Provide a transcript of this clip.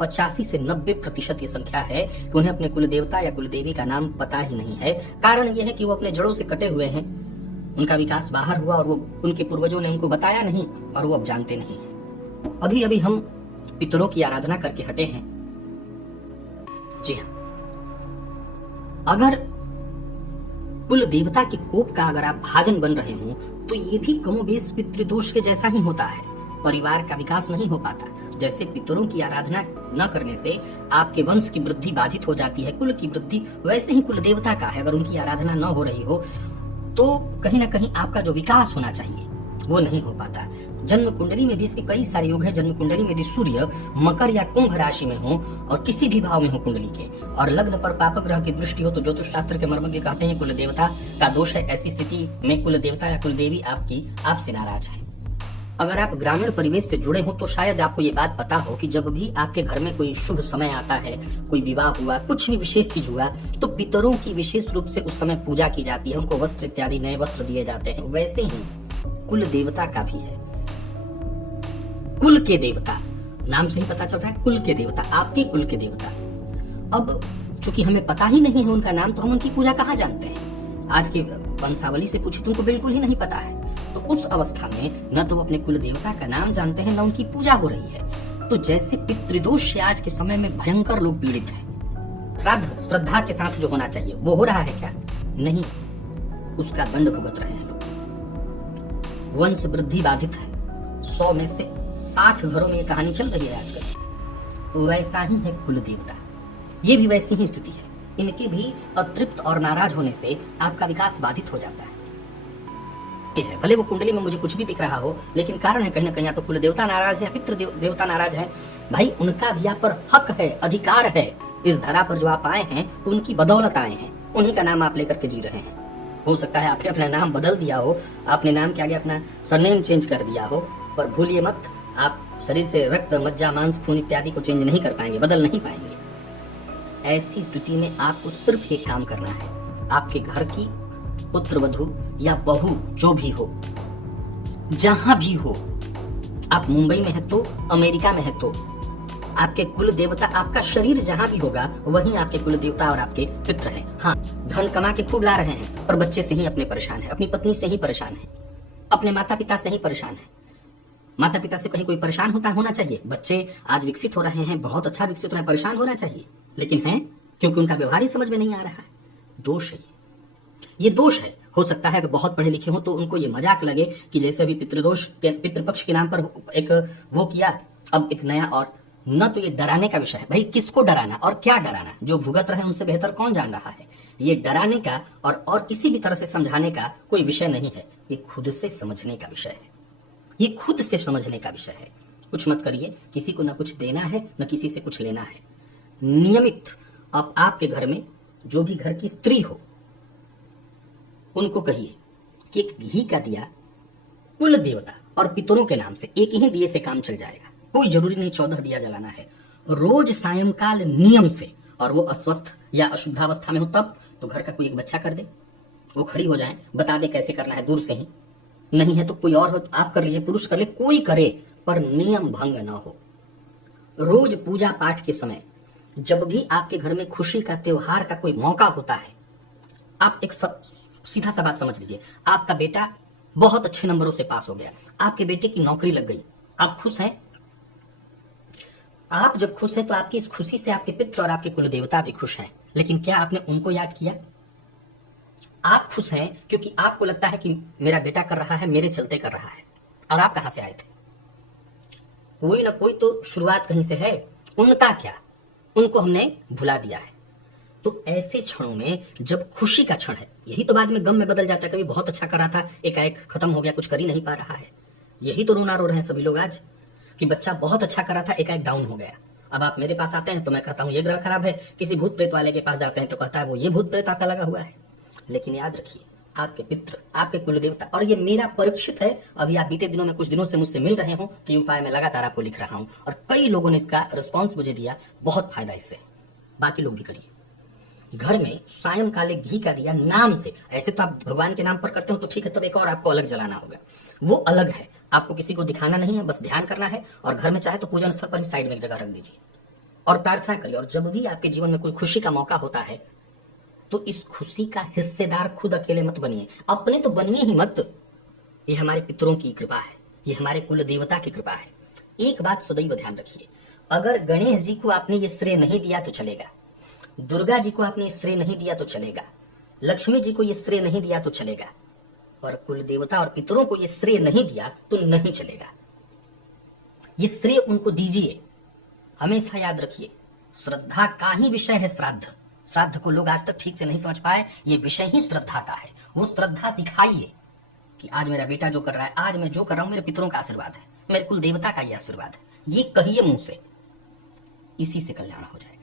85 से 90% ये संख्या है कि उन्हें अपने कुल देवता या कुल देवी का नाम पता ही नहीं है। कारण यह है कि वो अपने जड़ों से कटे हुए हैं, उनका विकास बाहर हुआ और वो उनके पूर्वजों ने उनको बताया नहीं और वो अब जानते नहीं है। अभी अभी हम पितरों की आराधना करके हटे हैं। जी हाँ, अगर कुल देवता के कोप का अगर आप भाजन बन रहे हो तो ये भी कमोबेश पितृदोष के जैसा ही होता है। परिवार का विकास नहीं हो पाता। जैसे पितरों की आराधना न करने से आपके वंश की वृद्धि बाधित हो जाती है, कुल की वृद्धि, वैसे ही कुल देवता का है। अगर उनकी आराधना न हो रही हो तो कहीं ना कहीं आपका जो विकास होना चाहिए वो नहीं हो पाता। जन्म कुंडली में भी इसके कई सारे योग है। जन्म कुंडली में यदि सूर्य मकर या कुंभ राशि में हो और किसी भी भाव में हो कुंडली के, और लग्न पर पापक ग्रह की दृष्टि हो, तो ज्योतिष शास्त्र के मर्मज्ञ कहते हैं कुल देवता का दोष है। ऐसी स्थिति में कुल देवता या कुल देवी आपसे नाराज है। अगर आप ग्रामीण परिवेश से जुड़े हो तो शायद आपको ये बात पता हो कि जब भी आपके घर में कोई शुभ समय आता है, कोई विवाह हुआ, कुछ भी विशेष चीज हुआ, तो पितरों की विशेष रूप से उस समय पूजा की जाती है। उनको वस्त्र इत्यादि नए वस्त्र दिए जाते हैं। वैसे ही कुल देवता का भी है। कुल के देवता, नाम से ही पता चल रहा है, कुल के देवता, आपके कुल के देवता। अब चूंकि हमें पता ही नहीं है उनका नाम, तो हम उनकी पूजा कहाँ जानते हैं? आज के वंशावली से पूछे तो उनको बिल्कुल ही नहीं पता है। तो उस अवस्था में न तो अपने कुल देवता का नाम जानते हैं, न उनकी पूजा हो रही है। तो जैसे पितृदोष से आज के समय में भयंकर लोग पीड़ित हैं। श्राद्ध श्रद्धा के साथ जो होना चाहिए वो हो रहा है क्या? नहीं, उसका दंड भुगत रहे हैं लोग। वंश वृद्धि बाधित है। 100 में से 60 घरों में ये कहानी चल रही है आजकल। वैसा ही है कुल देवता, ये भी वैसी ही स्थिति है। इनके भी अतृप्त और नाराज होने से आपका विकास बाधित हो जाता है। भले वो कुंडली में मुझे कुछ भी दिख रहा हो, लेकिन कारण है कहीं ना कहीं या तो कुल देवता नाराज है, पितृ देवता नाराज है। भाई उनका भी आप पर हक है, अधिकार है। इस धरा पर जो आप आए हैं उनकी बदौलत आए हैं, उन्हीं का नाम आप लेकर के जी रहे हैं। हो सकता है आपने अपना नाम बदल दिया हो, आपने नाम के आगे अपना सरनेम चेंज कर दिया हो, पर भूलिए मत, आप शरीर से रक्त, मज्जा, मांस, खून इत्यादि को चेंज नहीं कर पाएंगे, बदल नहीं पाएंगे। ऐसी स्थिति में आपको सिर्फ एक काम करना है। आपके घर की पुत्र वधू या बहू जो भी हो, जहां भी हो, आप मुंबई में है तो, अमेरिका में है तो, आपके कुल देवता, आपका शरीर जहां भी होगा वहीं आपके कुल देवता और आपके पितृ हैं। हाँ, धन कमा के खूब ला रहे हैं, पर बच्चे से ही अपने परेशान है, अपनी पत्नी से ही परेशान है, अपने माता पिता से ही परेशान है। माता पिता से कहीं कोई परेशान होना चाहिए? बच्चे आज विकसित हो रहे हैं, बहुत अच्छा विकसित हो रहे हैं, परेशान होना चाहिए, लेकिन है क्योंकि उनका व्यवहार ही समझ में नहीं आ रहा है। दोष है ये दोष है। हो सकता है कि बहुत पढ़े लिखे हो तो उनको ये मजाक लगे कि जैसे अभी पितृदोष के पितृपक्ष के नाम पर एक वो किया, अब एक नया। और न तो ये डराने का विषय है। भाई किसको डराना और क्या डराना? जो भुगत रहे हैं उनसे बेहतर कौन जान रहा है? ये डराने का और किसी भी तरह से समझाने का कोई विषय नहीं है। ये खुद से समझने का विषय है। ये खुद से समझने का विषय है। कुछ मत करिए, किसी को न कुछ देना है न किसी से कुछ लेना है। नियमित अब आपके घर में जो भी घर की स्त्री हो उनको कहिए कि एक घी का दिया कुल देवता और पितरों के नाम से, एक ही दिए से काम चल जाएगा। कोई जरूरी नहीं 14 दिया जलाना है। रोज सायंकाल नियम से, और वो अस्वस्थ या अशुद्धावस्था में हो तब तो घर का कोई एक बच्चा कर दे, वो खड़ी हो जाए, बता दे कैसे करना है दूर से ही। नहीं है तो कोई और हो तो आप कर लीजिए, पुरुष कर ले, कोई करे, पर नियम भंग ना हो। रोज पूजा पाठ के समय, जब भी आपके घर में खुशी का, त्योहार का कोई मौका होता है, आप एक सीधा सा बात समझ लीजिए। आपका बेटा बहुत अच्छे नंबरों से पास हो गया, आपके बेटे की नौकरी लग गई, आप खुश हैं? आप जब खुश हैं तो आपकी इस खुशी से आपके पितृ और आपके कुल देवता भी खुश हैं। लेकिन क्या आपने उनको याद किया? आप खुश हैं क्योंकि आपको लगता है कि मेरा बेटा कर रहा है, मेरे चलते कर रहा है। और आप कहां से आए थे? कोई ना कोई तो शुरुआत कहीं से है। उनका क्या, उनको हमने भुला दिया है। तो ऐसे क्षणों में जब खुशी का क्षण है, यही तो बाद में गम में बदल जाता है। कभी बहुत अच्छा कर रहा था, एकाएक खत्म हो गया, कुछ कर ही नहीं पा रहा है। यही तो रोना रो रहे हैं सभी लोग आज कि बच्चा बहुत अच्छा कर रहा था, एकाएक डाउन हो गया। अब आप मेरे पास आते हैं तो मैं कहता हूं ये ग्रह खराब है, किसी भूत प्रेत वाले के पास जाते हैं तो कहता है वो ये भूत प्रेत आपका लगा हुआ है। लेकिन याद रखिए, आपके पितृ, आपके कुल देवता, और ये मेरा परीक्षित है। अभी आप बीते दिनों में कुछ दिनों से मुझसे मिल रहे हो तो ये उपाय मैं लगातार आपको लिख रहा हूं और कई लोगों ने इसका रिस्पॉन्स मुझे दिया, बहुत फायदा इससे। बाकी लोग भी करिए। घर में सायंकाले घी का दिया नाम से, ऐसे तो आप भगवान के नाम पर करते हो तो ठीक है, तब एक और आपको अलग जलाना होगा, वो अलग है। आपको किसी को दिखाना नहीं है, बस ध्यान करना है। और घर में चाहे तो पूजन स्थल पर ही साइड में एक जगह रख दीजिए, और प्रार्थना करिए। और जब भी आपके जीवन में कोई खुशी का मौका होता है तो इस खुशी का हिस्सेदार खुद अकेले मत बनिए, अपने तो बनिए ही मत। ये हमारे पितरों की कृपा है, ये हमारे कुल देवता की कृपा है। एक बात सदैव ध्यान रखिए, अगर गणेश जी को आपने ये श्रेय नहीं दिया तो चलेगा, दुर्गा जी को आपने ये श्रेय नहीं दिया तो चलेगा, लक्ष्मी जी को ये श्रेय नहीं दिया तो चलेगा, और कुल देवता और पितरों को ये श्रेय नहीं दिया तो नहीं चलेगा। ये श्रेय उनको दीजिए। हमेशा याद रखिए, श्रद्धा का ही विषय है श्राद्ध। श्राद्ध को लोग आज तक ठीक से नहीं समझ पाए, ये विषय ही श्रद्धा का है। वो श्रद्धा दिखाइए कि आज मेरा बेटा जो कर रहा है, आज मैं जो कर रहा हूं, मेरे पितरों का आशीर्वाद है, मेरे कुल देवता का ये आशीर्वाद है, ये कहिए मुंह से। इसी से कल्याण हो जाएगा।